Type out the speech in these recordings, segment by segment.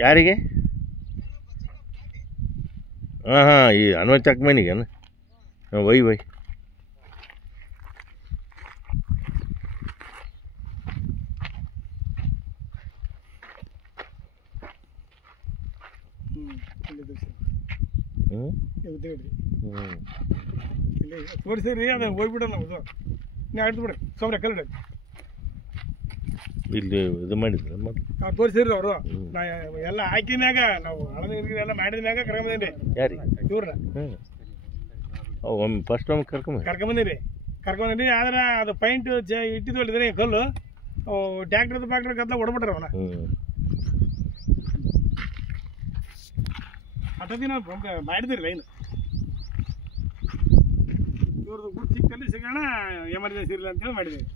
ಯಾರಿಗೆ? ಹಾಂ ಹಾಂ, ಈ ಹನುಮಂತ ಚಕ್ಮನಿಗೇನು? ಹಾಂ, ಒಯ್ ಒಯ್. ತೋರಿಸಿರಿ ಅದು ಹೋಗ್ಬಿಡೋಣ ಅದು ನೀವು ಆಡ್ತು ಬಿಡ್ರಿ ಸೋಮ್ರೆ ಕಲ್ರಿ ಇಲ್ಲಿ ಇದು ಮಾಡಿದ್ರೆ ನಾವು ತೋರಿಸಿರಿ ಅವರು ನಾ ಎಲ್ಲ ಹಾಕಿದ್ಮ್ಯಾಗ ನಾವು ಹಳದ ಎಲ್ಲ ಮಾಡಿದ್ಮ್ಯಾಗ ಕರ್ಕೊಂಬಂದಿನಿ ಯಾರಿಗೆ? ಇವ್ರನ್ನ ಒಮ್ಮೆ ಫಸ್ಟ್ ಒಮ್ಮೆ ಕರ್ಕೊಂಬಂದಿನಿ ಆದ್ರೆ ಅದು ಪೈಂಟ್ ಇಟ್ಟಿದ್ವಲ್ರಿ ಕಲ್ಲು ಟ್ಯಾಕ್ಟರ್ದು ಪಾಕ್ಟರ್ ಗದ್ದಲ ಹೊಡ್ಬಿಟ್ರೆ ಅವನ ಅಷ್ಟೊತ್ತಿನ ಮಾಡಿದ್ರಿ ಲೈನ್ ಇವ್ರದ್ದು ಗುಡ್ ಸಿಕ್ಕಲ್ಲಿ ಸಿಗೋಣ ಎಮರ್ಜೆನ್ಸಿ ಇರಲಿಲ್ಲ ಅಂತೇಳಿ ಮಾಡಿದ್ದೀವಿ.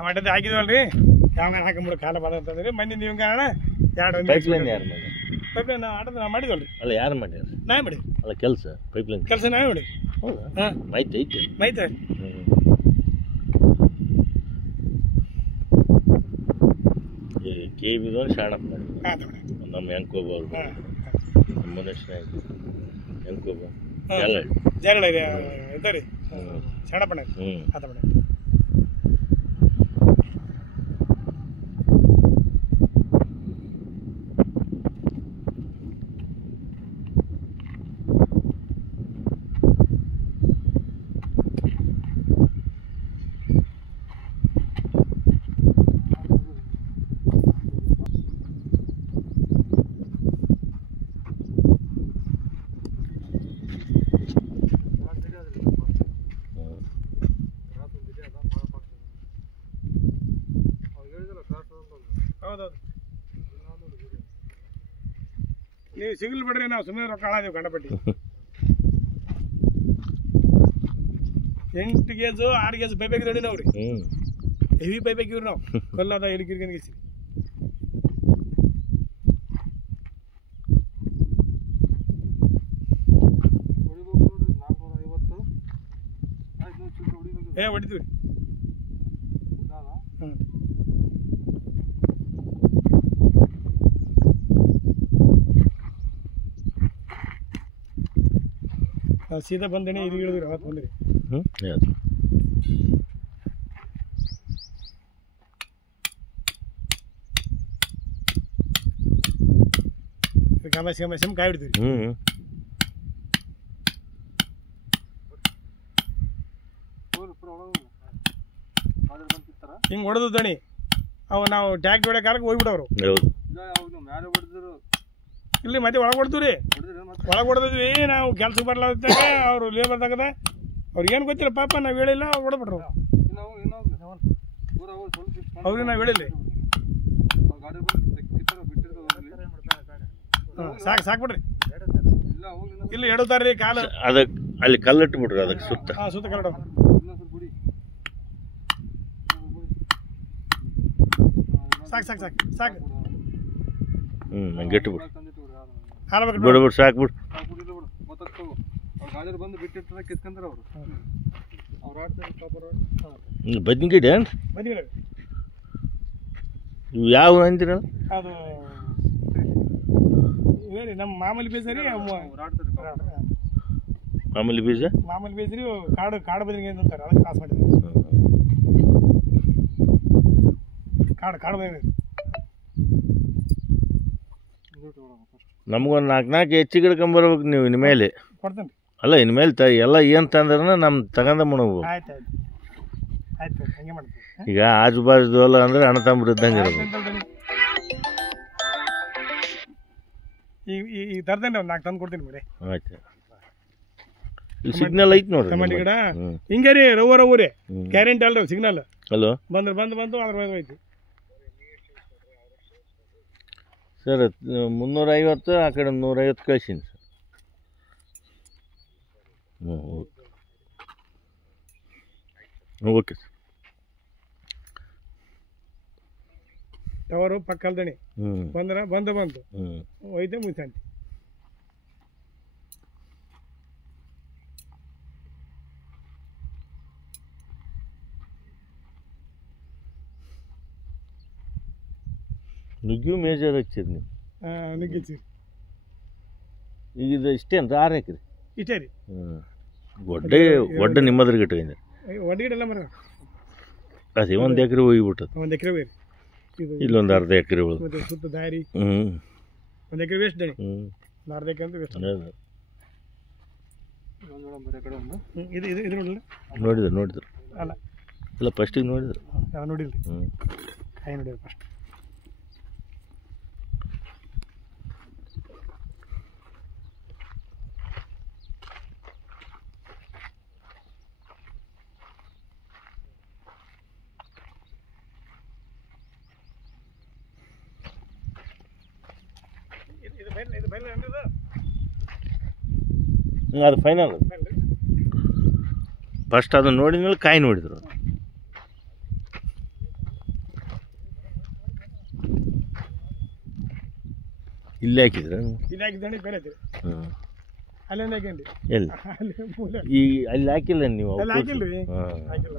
ಟಮಾಟೆ ಹಾಕಿದ್ವಲ್ರಿ ಯಾವ ಹಾಕೊಂಬಿಡು ಕಾಲ ಬಂದಂತಂದ್ರಿ ಮನೆ ನೀವು ಕಾರಣ ಎರಡು ಪೈಪ್ಲೈನ್ ಯಾರು ಮಾಡಿ? ಪೈಪ್ಲೈನ್ ಆಟದ ನಾವು ಮಾಡಿದ್ವಲ್ರಿ. ಅಲ್ಲ ಯಾರು ಮಾಡ್ಯಾರ? ನಾವೇ ಮಾಡಿ ಅಲ್ಲ ಕೆಲಸ ಪೈಪ್ಲೈನ್ ಕೆಲಸ ನಾವೇ ಮಾಡಿ. ಹೌದಾ? ಹಾಂ ಮಾಹಿತಿ ಐತೆ ಮಾಹಿತಿ ಕೆ ಬಿದು ಶಾಣಪ್ಪ ಹಾಂ ನಮ್ಮ ಹೆಂಕೋಬ ಅವರು ಹಾಂ ನಮ್ಮ ಮನುಷ್ಯ ಹೆಂಕೋಬ ಜಗಳ ಇದ್ದಾರೆ ಶಾಣಪ್ಪಣ್ಣ ಆತ ಮೇಡಮ್. ಹೌದೌದು ನೀವು ಸಿಗಲ್ ಬಿಡ್ರಿ ನಾವು ಸುಮ್ಮನೆ ರೊಕ್ಕ ಹಾಳಾದೀವಿ ಕಂಡಪಟ್ಟಿ. 8 ಗೇಜು 6 ಗೇಜು ಪೈಪ್ ಹಾಕಿದ್ರಿ ನಾವು ರೀ ಹೆವಿ ಪೈಪ್ ಹಾಕಿವ್ರಿ ನಾವು ಕಲ್ಲದ ಇಳಿಕಿರ್ಗನಿಗಿಸಿ ಹೊಡಿತೀವಿ. ಹ್ಞೂ ನಾವು ಸೀದಾ ಬಂದೇನೆ ಇದು ಹೇಳಿದ್ರಿ ಅವತ್ತು ಬಂದ್ರಿ. ಗಮನಿಸಿ ಕಾಯಿ ಬಿಡ್ತೀವಿ. ಹಿಂಗೆ ಹೊಡೆದು ದಣಿ ಅವು ನಾವು ಟ್ಯಾಕ್ಟ್ ಹೊಡೆ ಕಾಲಕ್ಕೆ ಹೋಗ್ಬಿಡವ್ರು ಇಲ್ಲಿ ಮತ್ತೆ ಒಳಗೆ ಹೊಡ್ತೀವಿ ರೀ. ಒಳಗೆ ಹೊಡೆದ್ವಿ ನಾವು ಕೆಲ್ಸಕ್ಕೆ ಬರ್ಲಾದಾಗ ಅವರು ಲೇಬರ್ ತಗದ ಅವ್ರಿಗೆ ಏನು ಗೊತ್ತಿಲ್ಲ ಪಾಪ ನಾವು ಹೇಳಿಲ್ಲ ಅವ್ರು ಹೊಡೆದ್ಬಿಟ್ರು. ಅವ್ರಿಗೆ ನಾವು ಹೇಳಿಲ್ಲ ಸಾಕು ಬಿಡ್ರಿ ಇಲ್ಲಿ ಎಡುತ್ತಾರ್ರಿ ಕಾಲು ಅದಕ್ಕೆ ಅಲ್ಲಿ ಕಲ್ಲಿಟ್ಟು ಬಿಡ್ರಿ ಅದಕ್ಕೆ ಸುತ್ತ ಸುತ್ತ ಕಲ್ಲಡ ಸಾಕು ನಂಗೆ ಇಟ್ಟು ಬಿಡು ಬಿಡು ಬಿಡು ಸಾಕು ಬಿಡು. ಬದ್ನಿಗಿಡ ಇವು ಯಾವ ಅಂತೀರಲ್ಲ ಅದು ಹೇಳಿ ನಮ್ಮ ಮಾಮೂಲಿ ಬೀಜ ರೀ. ಮಾಮೂಲಿ ಬೀಜ ರೀ ಕಾಡು ಬದ್ನಿಗೆ ಅಂತಾರೆ ಅದಕ್ಕೆ ಕಾಸು ಮಾಡಿದ್ವಿ. ಕಾಡು ಬದ್ನಿಗೆ ನಮ್ಗೊಂದು 4 ಹೆಚ್ಚಿಗೆ ಹಿಡ್ಕೊಂಬರ್ಬೇಕು ನೀವು ಇನ್ಮೇಲೆ. ಕೊಡ್ತೇನೆ ಅಲ್ಲ ಇನ್ಮೇಲೆ ಎಲ್ಲ ಏನು ತಂದ್ರೆ ನಮ್ಮ ತಗೊಂಡ ಮಾಡ್ಬೇಕು. ಆಯ್ತು ಆಯ್ತು ಆಯ್ತು ಹಂಗೆ ಮಾಡ್ತೀವಿ. ಈಗ ಆಜು ಬಾಜು ಹೊಲ ಅಂದ್ರೆ ಅಣ್ಣ ತಮ್ಮರು ಇದ್ದಂಗೆ ಇರೋದು. ಈಗ ತರ್ತೇನೆ ಒಂದು 4 ತಂದು ಕೊಡ್ತೀನಿ ಬಿಡಿ. ಆಯ್ತು ಇಲ್ಲಿ ಸಿಗ್ನಲ್ ಐತಿ ನೋಡ್ರಿ ಟಮಾಟಿ ಗಿಡ ಹಿಂಗೆ ರೀ ರವ್ವರೇ ಗ್ಯಾರಂಟಿ ಅಲ್ರಿ ಸಿಗ್ನಲ್. ಹಲೋ ಬಂದ್ರೆ ಬಂದು ಅದ್ರ ಹೋಯ್ತು ಸರ್ 350 ಆ ಕಡೆ 150 ಕಳ್ಸೀನಿ ಸರ್. Okay sir. ಟವರು ಪಕ್ಕ ಅಲ್ದಣಿ ಬಂದ್ರೆ ಬಂದು ಒಯ್ದೆ ಮುಗಿಸಂತಿ. ನುಗ್ಗಿ ಮೇಜರ್ ಹಚ್ಚಿರಿ ನೀವು. ನುಗ್ಗಿಸಿ ಈಗ ಇದು ಇಷ್ಟೇ ಅಂತ 6 ಎಕರೆ ಇಷ್ಟೇ ರೀ. ಒಡ್ಡ ನಿಮ್ಮದ್ರ ಗಿಟ್ಟ ಒಡ್ಡಿಗೆಲ್ಲ ಮರ ಅದೇ 1 ಎಕರೆ ಹೋಗಿಬಿಟ್ಟದ. 1 ಎಕರೆ ಹೋಗಿ ಇಲ್ಲೊಂದು ಅರ್ಧ ಎಕರೆ ಮತ್ತೆ ಸುತ್ತ ದಾರಿ 1 ಎಕರೆ ವೇಸ್ಟ್ ದಣಿ. 1/2 ಎಕರೆ ಅಂತ ವೇಸ್ಟ್. ಇದು ನೋಡಿದ್ರು ಅಲ್ಲ ಫಸ್ಟಿಗೆ ನೋಡಿದ್ರು ನೋಡಿಲ್ರಿ. ಕಾಯಿ ನೋಡಿದ್ರು ಫಸ್ಟ್. ಅದು ಫೈನಲ್. ಫಸ್ಟ್ ಅದನ್ನು ನೋಡಿದ್ಮೇಲೆ ಕಾಯಿ ನೋಡಿದ್ರು. ಇಲ್ಲಿ ಹಾಕಿದ್ರೆ ಇಲ್ಲಿ ಹಾಕಿದ್ದೆ ಬೇರೆ ಅಲ್ಲಿ ಹಾಕಂಡಿ ಎಲ್ಲಿ ಈ ಅಲ್ಲಿ ಹಾಕಿಲ್ಲ ನೀವು? ಹಾಕಿಲ್ರಿ ಹಾಕಿಲ್ಲ.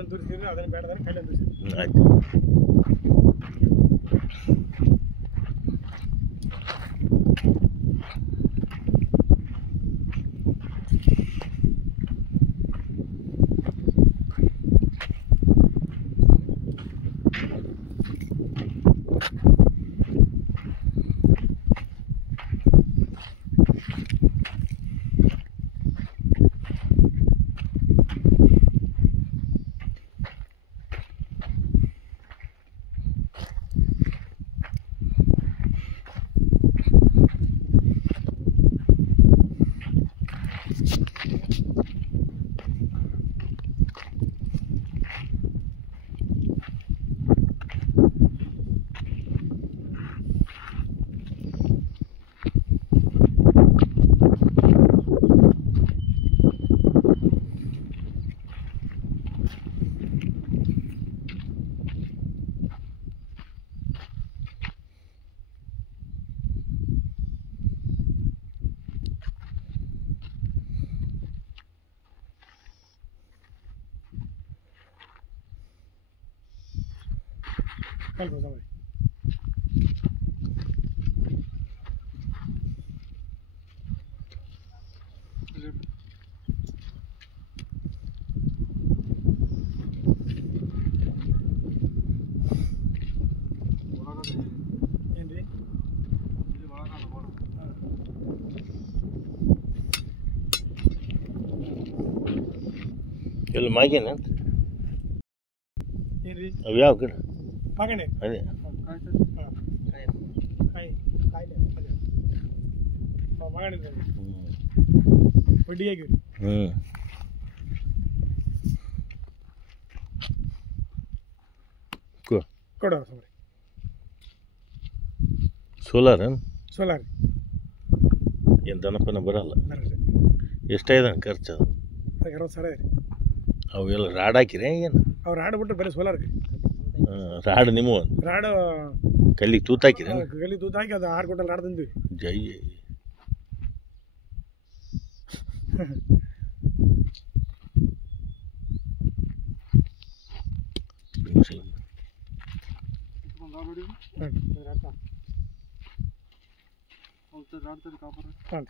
ಒಂದು ತುರಿಸಿದ್ರೆ ಅದನ್ನು ಬೇಡ ಕೈಲಿ ತುರಿಸಿದ್ವಿ. ಆಯ್ತು. ಎಲ್ಲಿ ಮಾಗೇನ ಅವು ಯಾವ ಗಿಡ? ಮಾಗಣೆ ಅದೇ ಒಡ್ಡಿಗೆ ಕೊಡ ಸೋಲಾರ ಸೋಲಾರ್ ಏನು ದನಪನ ಬರಲ್ಲ. ಎಷ್ಟಾಯ್ದ ಖರ್ಚು? ಅದು 60,000 ರೀ. ಅವೆಲ್ಲ ರಾಡ್ ಹಾಕಿರಿ ಏನು? ಅವ್ರು ರಾಡ್ ಬಿಟ್ಟು ಬರೀ ಸೋಲಾರ್ ರಾಡ್ ನಿಮ್ಮ ರಾಡ್ ಕಲ್ಲಿಗೆ ತೂತಾಕಿರಿ? ಕಲ್ಲಿಗೆ ತೂತಾಕಿ ಅದು 6 ಕ್ವಿಂಟಲ್ ರಾಡ್ ತಂದ್ವಿ. ಜೈ ಹಾಂ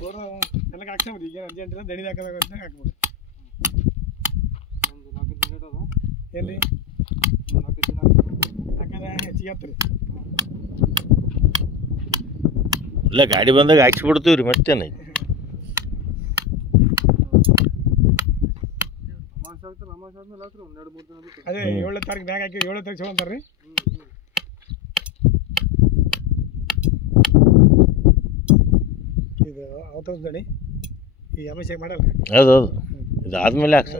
ಬೋರು ಎಲ್ಲ ಹಾಕ್ಸ್ಕೊಂಬಿಡಿ ಈಗ ಅರ್ಜೆಂಟಿಲ್ಲ ದಣಿ ಹಾಕೋದಾಗ ಹಾಕ್ಬೋದು ಎಲ್ಲಿ ಹಾಕಿದ್ರೆ ಹೆಚ್ಚಿಗೆ ಆಗ್ತದೆ ಇಲ್ಲ ಗಾಡಿ ಬಂದಾಗ ಹಾಕ್ಸಿಬಿಡ್ತೀವಿ ರೀ ಮತ್ತೇನು ಅದೇ 7ನೇ ತಾರೀಕು ಬ್ಯಾಗ್ ಹಾಕಿ 7ನೇ ತಾರೀಕು ಅಂತಾರೆ ರೀ ಇದು ಅವತ್ತು ದಣಿ ಈ ಅಮಾಸೆ ಮಾಡಲ್ಲ ಹೌದೌದು ಇದಾದ್ಮೇಲೆ ಹಾಕ್ಸ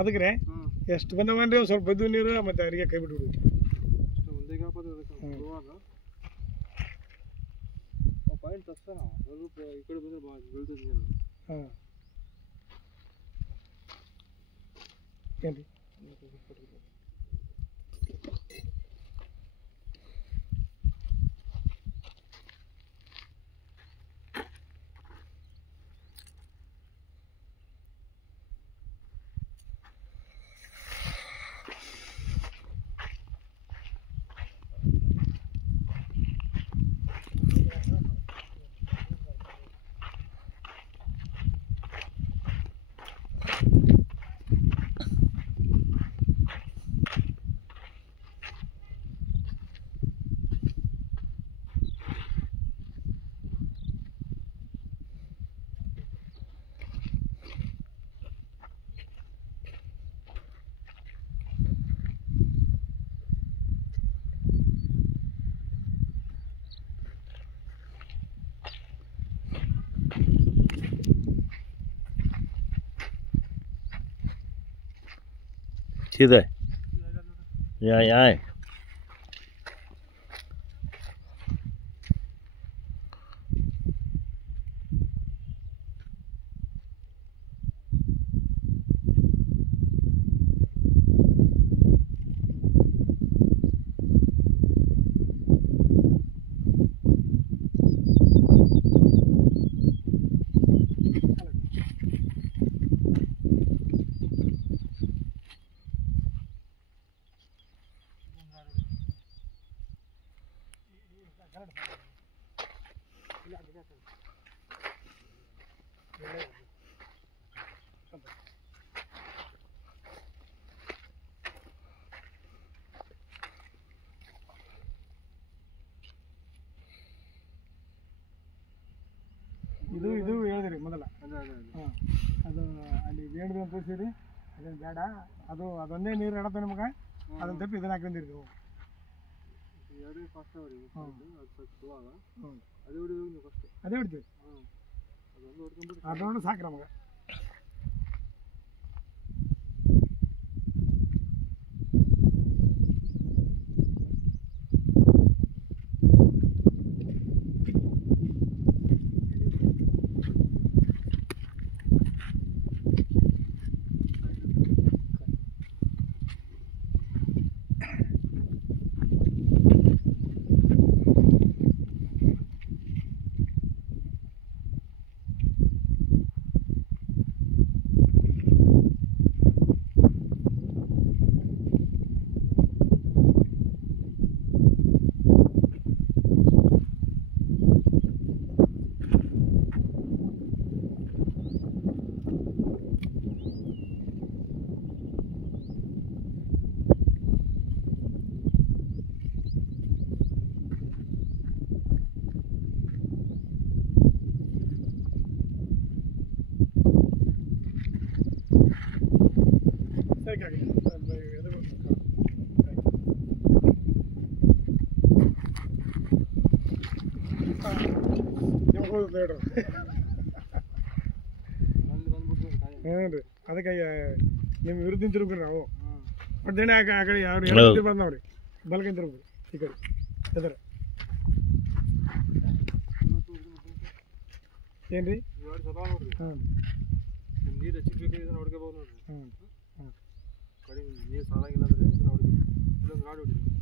ಅದಕ್ಕೆ ರೀ ಎಷ್ಟು ಬಂದವನ್ರಿ ಸ್ವಲ್ಪ ಬದ್ದು ನೀರು ಮತ್ತೆ ಅಡಿಗೆ ಕೈ ಬಿಟ್ಬಿಡು ಹಾಂ ಏನು सीधा यहाँ है ಇದು ಇದು ಹೇಳಿದ್ರಿ ಮೊದಲ ಹಾಂ ಅದು ಅಲ್ಲಿ ಬೇಡದು ಅಂತ ತೋರಿಸಿರಿ ಅದೇನು ಬೇಡ ಅದು ಅದೊಂದೇ ನೀರು ಇಡತ್ತೆ ನಿಮ್ಗೆ ಅದನ್ನ ತಪ್ಪಿ ಇದನ್ನ ಹಾಕೊಂಡಿರಿ ನೀವು ಅದೇ ಹೊಡಿತೀವಿ ಅದು ನೋಡಿ ಸಾಕು ನಮಗೆ ಹ್ಞೂ ರೀ ಅದಕ್ಕೆ ನಿಮ್ಮ ವಿರುದ್ಧ ತಿರುಗ್ರಿ ನಾವು ಬಟ್ ದೇಣೆ ಆ ಕಡೆ ಯಾರು ಬಂದು ನೋಡ್ರಿ ಬಲ್ಕಂತ ತಿರುಗ್ರಿ ಈ ಕಡೆ ಎದ್ರ ಏನು ರೀ ಹಾಂ ನೀರು ಹೆಚ್ಚಿಗೆ ಬೇಕಾಗಿದೆ ನೋಡ್ಕೋಬೋದು ನೋಡ್ರಿ ಹ್ಞೂ ಹಾಂ ನೀರು ಸಾಲಾಗಿಲ್ಲ ಅಂದರೆ ಇದನ್ನ ಹೊಡಿತೀವಿ ಇಲ್ಲೊಂದು ರಾಡ್ ಹೊಡಿತೀವಿ